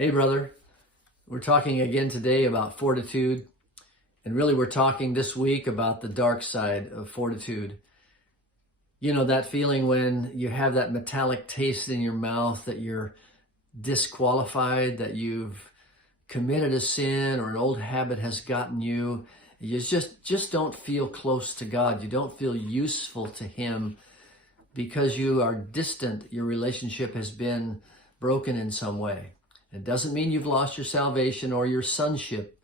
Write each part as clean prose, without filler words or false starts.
Hey, brother. We're talking again today about fortitude. And really, we're talking this week about the dark side of fortitude. You know, that feeling when you have that metallic taste in your mouth that you're disqualified, that you've committed a sin or an old habit has gotten you. You just don't feel close to God. You don't feel useful to Him because you are distant. Your relationship has been broken in some way. It doesn't mean you've lost your salvation or your sonship.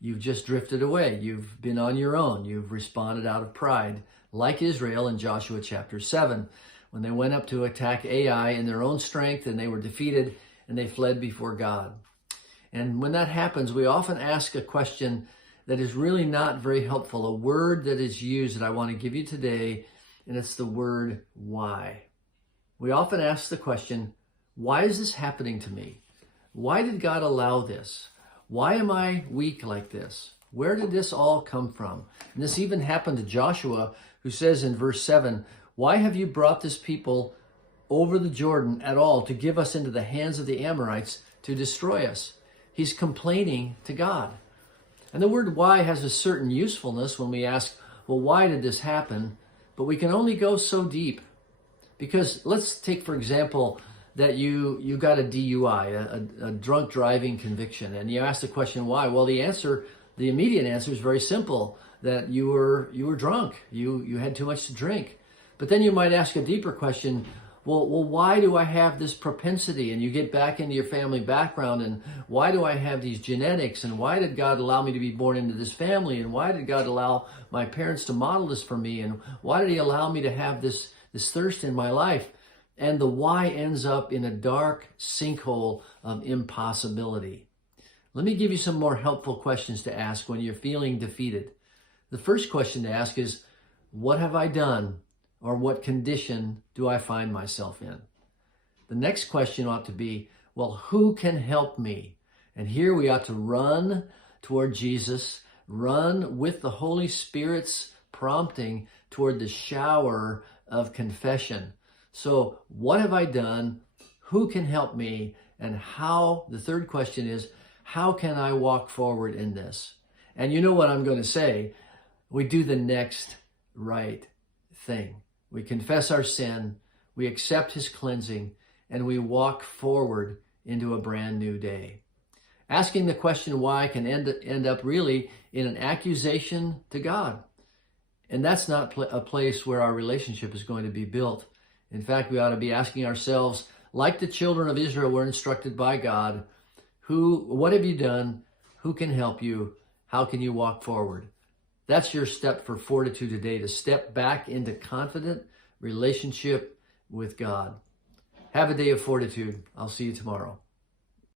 You've just drifted away. You've been on your own. You've responded out of pride, like Israel in Joshua chapter 7, when they went up to attack Ai in their own strength and they were defeated and they fled before God. And when that happens, we often ask a question that is really not very helpful, a word that is used that I want to give you today, and it's the word why. We often ask the question, why is this happening to me? Why did God allow this? Why am I weak like this? Where did this all come from? And this even happened to Joshua, who says in verse 7, why have you brought this people over the Jordan at all to give us into the hands of the Amorites to destroy us? He's complaining to God. And the word why has a certain usefulness when we ask, well, why did this happen? But we can only go so deep. Because let's take, for example, that you got a DUI, a drunk driving conviction, and you ask the question why. Well, the immediate answer is very simple, that you were drunk, you had too much to drink. But then you might ask a deeper question, well, why do I have this propensity? And you get back into your family background, and why do I have these genetics? And why did God allow me to be born into this family? And why did God allow my parents to model this for me? And why did He allow me to have this thirst in my life? And the why ends up in a dark sinkhole of impossibility. Let me give you some more helpful questions to ask when you're feeling defeated. The first question to ask is, what have I done, or what condition do I find myself in? The next question ought to be, well, who can help me? And here we ought to run toward Jesus, run with the Holy Spirit's prompting toward the shower of confession. So what have I done? Who can help me? And how, the third question is, how can I walk forward in this? And you know what I'm going to say? We do the next right thing. We confess our sin, we accept His cleansing, and we walk forward into a brand new day. Asking the question why can end up really in an accusation to God. And that's not a place where our relationship is going to be built. In fact, we ought to be asking ourselves, like the children of Israel were instructed by God, what have you done? Who can help you? How can you walk forward? That's your step for fortitude today, to step back into confident relationship with God. Have a day of fortitude. I'll see you tomorrow.